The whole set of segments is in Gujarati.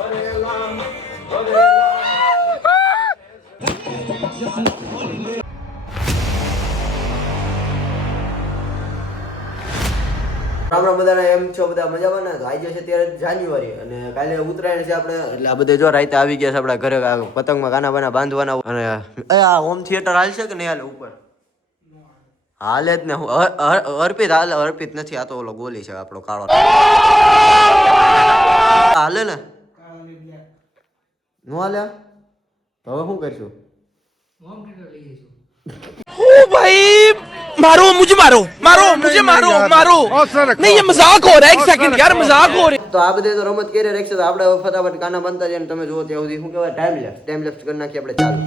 રામ રામ બધાને, એમ છો બધા મજામાં ને? તો આજે છે 13 જાન્યુઆરી અને કાલે ઉત્તરાયણ છે આપણે, એટલે આ બધે જો રાતે આવી ગયા છે આપણા ઘરે પતંગમાં ગાના બાના બાંધવાના. અને આ હોમ થિયેટર હાલશે કે નહીં હાલે? ઉપર હાલે જ ને. અર્પિત હાલે? અર્પિત નથી, આ તો ઓલો ગોલી છે આપણો કાળો. હાલે ને? નો હાલે? હવે શું કરશું? ओ भाई मारो मुझे, मारो मारो मुझे, मारो मारो नहीं, ये मजाक हो रहा है. एक सेकंड यार, मजाक हो रहा है. તો આ બધે તો રમત કરી રાખશે, તો આપણે ફટાફટ ગાના બનતા જાય ને તમે જુઓ ત્યાં સુધી શું કહેવાય, ટાઈમ લેપ્સ કરી નાખીએ આપણે. ચાલુ.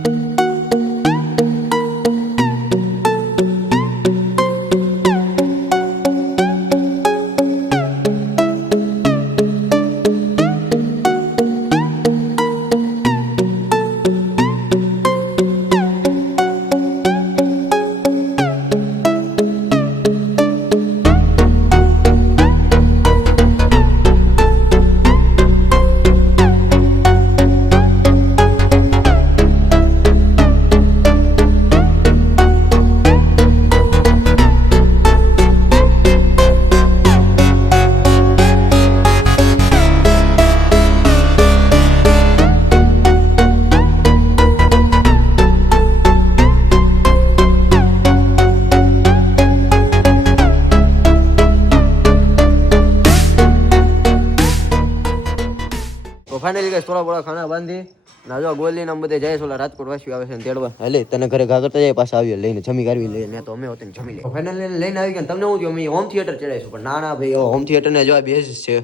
ફાઇનલી ગાઈસ થોડા ખાના બાંધી ના જો ગોલી ના બધે જાય છે, ઓલા રાજકોટ વાસી આવે છે ને તેડવા. હાલે તને ઘરે ઘા કરતા જાય, પાછા આવીએ લઈને જમી કરવી લઈએ ને. તો અમે હોતે જમી લઈએ. ફાઇનલી લઈને આવી ગયા. તમને હું થયું, અમે હોમ થિયેટર ચડાવીશું, પણ ના ના ભાઈ, હોમ થિયેટર ને જો બેઝ છે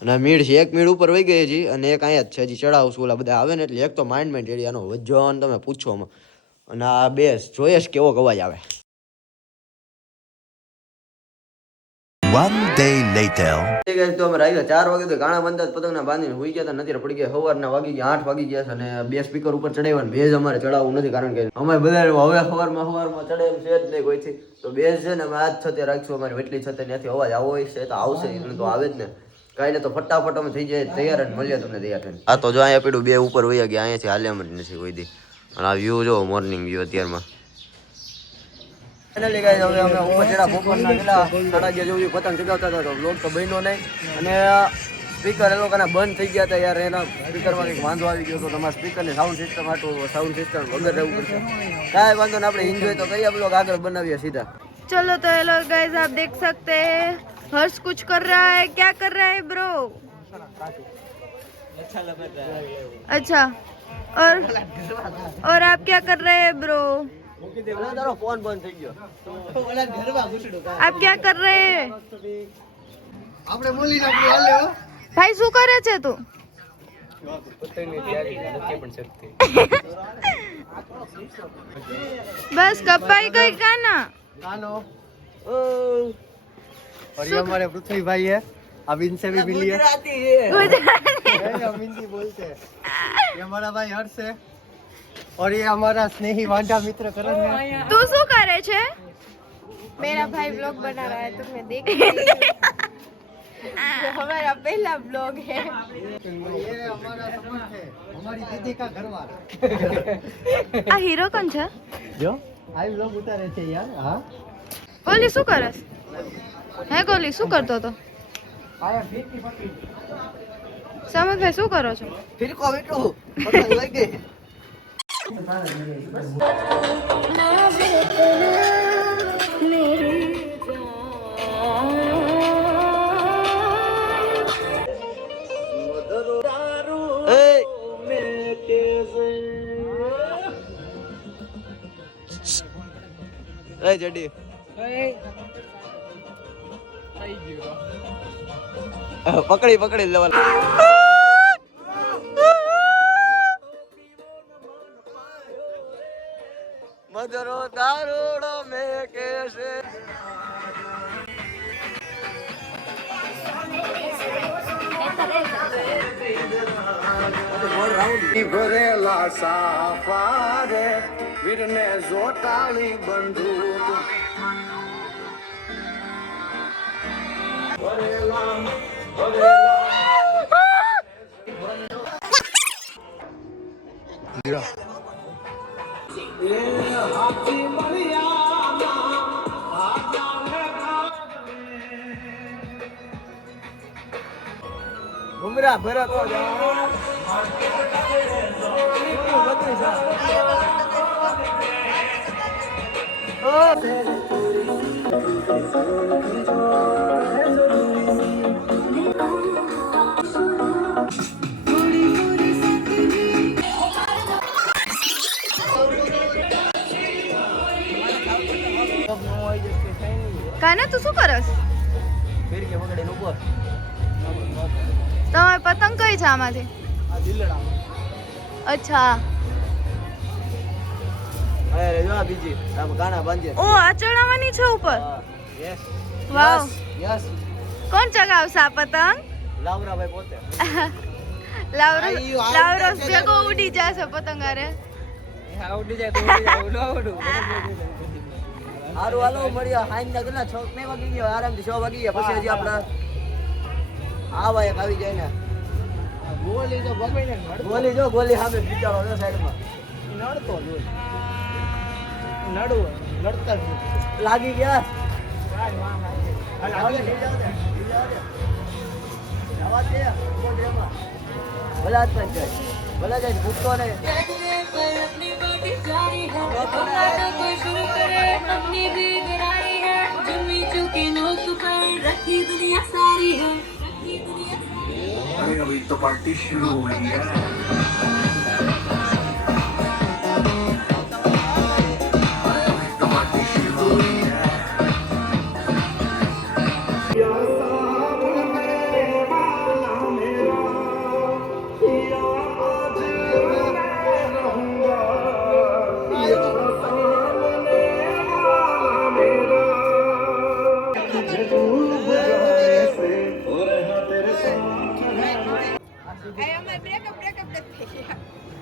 અને મીડ છે. એક મીડ ઉપર વહી ગઈ છે અને એક અહીંયા જ છે, હજી ચડાવશું. ઓલા બધા આવે ને એટલે એક તો માઇન્ડ એરિયાનો વજન તમે પૂછો. અને આ બેઝ જોઈએ કેવો અવાજ આવે. One day later. તો અમે આવી ગયા 4 વાગે, તો ગાણા બંધા પતંગના બાંધીને હોઈ ગયા. નથી પડી ગયા સવારના વાગી ગયા 8 વાગી ગયા છે. અને 2 સ્પીકર ઉપર ચડાવવાનું બેઝ અમારે ચડાવવું નથી, કારણ કે અમારે બધા હવે સવારમાં ચડે એમ છે જ નહીં કોઈથી. તો બેઝ છે ને અમે આજ છતે રાખશું. અમારી વેટલી છતે ત્યાંથી અવાજ આવો હોય છે તો આવશે, એટલે તો આવે જ ને. કાંઈ ને તો ફટાફટ અમે થઈ જાય તૈયાર અને મળીએ તમને તૈયાર થઈને. હા તો જો અહીંયા પીડું 2 ઉપર વહી ગયા, અહીંયાથી હાલે એમ જ નથી કોઈ દી. અને આ વ્યૂ જો મોર્નિંગ વ્યૂ અત્યારમાં. ફાઇનલી ગાઈસ હવે અમે ઉપર ચડા બપોરના કેટલા 11:30 જેવી પતંગ ચગાવતા હતા, તો બ્લોગ તો બન્યો નહીં. અને સ્પીકર એ લોકોના બંધ થઈ ગયા હતા યાર. એના સ્પીકરમાં કંઈક વાંધો આવી ગયો તો તમારા સ્પીકરની સાઉન્ડ સિસ્ટમ વગર રહેવું પડશે. કાંઈ વાંધો ને, આપણે એન્જોય તો કરીએ, બ્લોગ આગળ બનાવીએ સીધા. चलो तो हेलो गाइस, आप देख सकते हैं हर्ष कुछ कर रहा है. क्या कर रहा है ब्रो? अच्छा, और आप क्या कर रहे हैं ब्रो? फोन बंद થઈ ગયો. आप क्या कर रहे हैं? भाई શું કરે છે તું? बस कपाई गई गाना. और ये हमारे पृथ्वी भाई है, अब इनसे भी मिलिए. हम हिंदी बोलते हैं. ये हमारा भाई हर्ष है और ये हमारा स्नेही वांडा मित्र करण है. तू શું કરે છે? मेरा भाई ब्लॉग बना रहा है, तुमने देखा? ये हमारा पहला ब्लॉग है. ये हमारा समर्थ है, हमारी दीदी का घरवाला. આ હીરો કોણ છે? जो आई ब्लॉग उतारे थे यार. हाँ, ગોલી શું કરે છે? હે ગોલી શું કરતો હતો? आया फिर की पकड़ी. સમજભાઈ શું કરો છો? ફિર કો બેટો પતંગ લઈ ગઈ. એ જડી પકડી લેવા. મધરો દારૂડો મે કેસે. ભરેલા સાફારે વીરને જોટાળી બંદૂક. ભરેલા ઘુમરા ભરત કાને તું શું કરસ? ફેર કે વગડે નો બોલ તમારે પતંગ કઈ છે આમાંથી? આ દિલડા અચ્છા, અરે જો આ બીજી આમ ગાણા બાંધે ઓ આ ચડાવવાની છે ઉપર. યસ વાવ, યસ કોણ ચગાવશે આ પતંગ? લાવરાભાઈ પોતે લાવરોસ ભેગો ઉડી જશે પતંગ. અરે હારું હાલો મળ્યા હાઈન ના કેટલા 6 વાગી ગયા આરામથી 6 વાગી ગયા પછી હજી આપડા આવા એક આવી જાય ને ગોલી જો ભગવાઈને ગોલી જો ગોલી સામે બિચારો છે સાઈડમાં નડતો જો લડતા લાગી ગયા ભલા જ પણ જાય ભલા જાય ભૂખતો ને अभी तो पार्टी शुरू हो रही है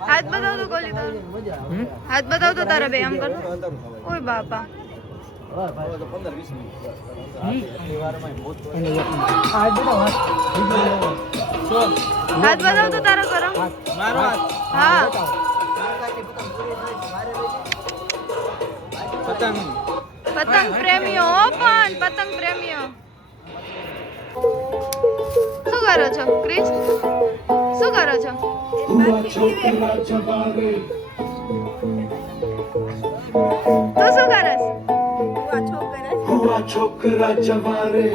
હાથ બતાવ તો ગોલી તારો. હાથ બતાવ તો તારા બે આમ કર. ઓય બાપા, હાથ બતાવ તો તારા કરો. હા પતંગ પ્રેમીઓ, પણ પતંગ પ્રેમીઓ શું કરો છો? ક્રિશ શું કરો છો? તું શું કરસ? छोकरा जवारे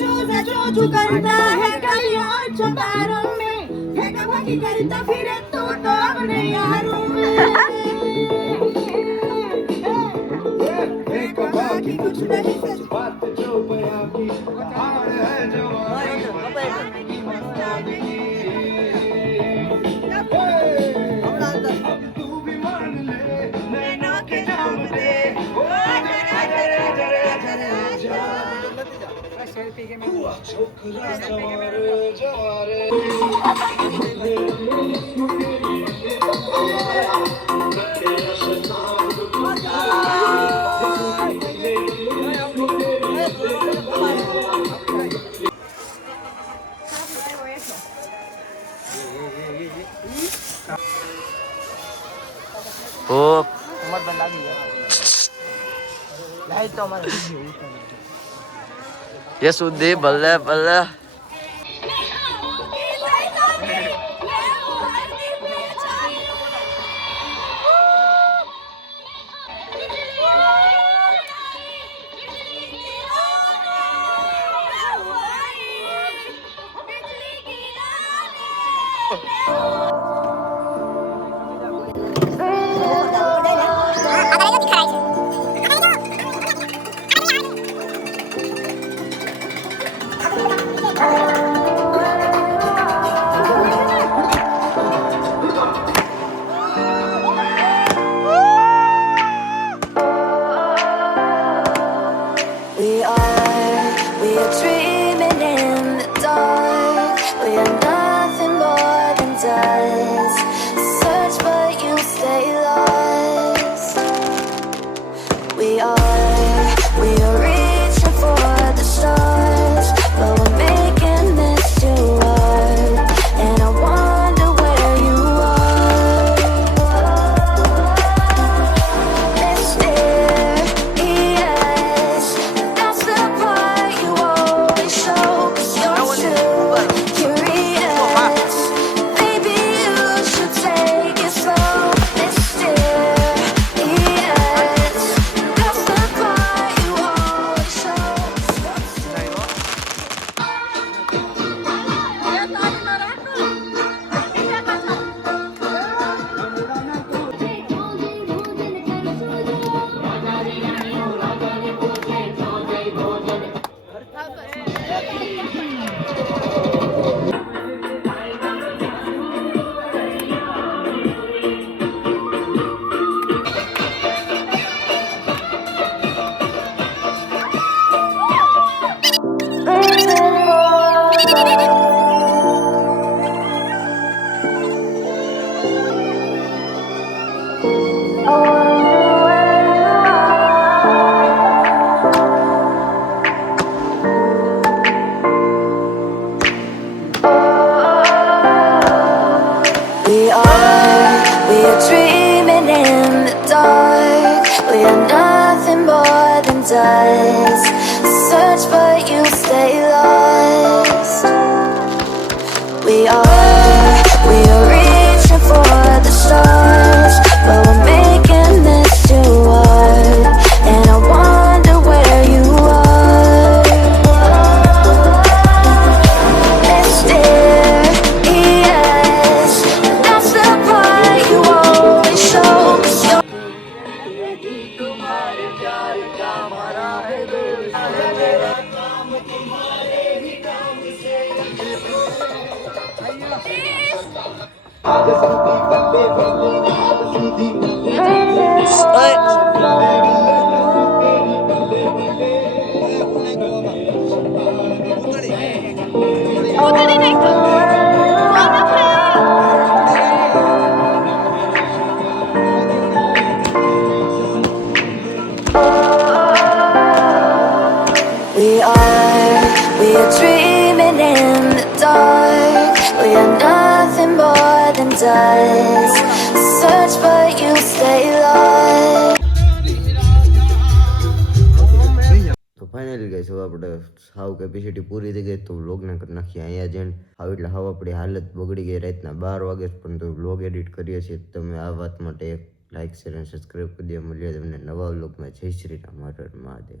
जो करता है गलियों चौबारों में है कभी करता फिर तू तो अपने यारों में बाकी कुछ नहीं सच बात जो बयां की हार है जो तू भी मान ले नैना के नाम दे छोकरा जवारे जवारे ઓ યસુદ્દી ભલે ભલે We are dreaming in the dark. We are nothing more than dust. Search but you stay lost. We are reaching for the stars, but we're making does. Search but you stay lost. We are reaching for the stars, but we're making this too hard. And I wonder where you are. Mysterious, that's the part you always show. We are dreaming in the dark. We are nothing more than dust. Search but you stay lost. તો ફાઇનલી ગાઈસ હવે આપણે સાવ કેપેસિટી પૂરી થઈ ગઈ તો વ્લોગને કરી નાખીએ અહીંયા જઈને. હવે એટલે હવે આપણી હાલત બગડી ગઈ રાતના 12 વાગે પણ તો વ્લોગ એડિટ કરીએ છીએ. તમે આ વાત માટે લાઈક શેર અને સબસ્ક્રાઈબ કરી દો. મળીએ તમને નવા વ્લોગમાં. જય શ્રી રામ, હર હર મહાદેવ.